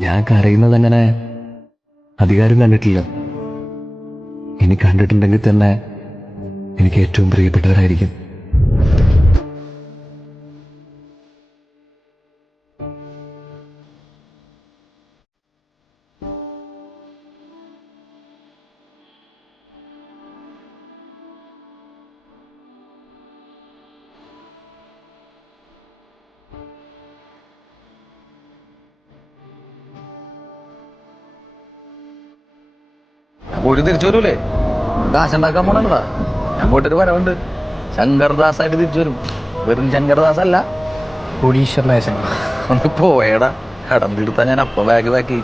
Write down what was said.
ഞാൻ കരയുന്നത് അങ്ങനെ അധികാരം കണ്ടിട്ടില്ല. ഇനി കണ്ടിട്ടുണ്ടെങ്കിൽ തന്നെ എനിക്ക് ഏറ്റവും പ്രിയപ്പെട്ടവരായിരിക്കും. ഒരു തിരിച്ചു വരൂലേ? കാശുണ്ടാക്കാൻ പോണല്ലടാ. അങ്ങോട്ടൊരു വരവുണ്ട്. ശങ്കർദാസായിട്ട് തിരിച്ചു വരും. വെറും ശങ്കർദാസ് അല്ല, കോടീശ്വരനായ ശങ്കർ. ഒന്ന് പോയേടാ. കടം തീർത്താ ഞാൻ അപ്പ ബാഗ് ബാക്കി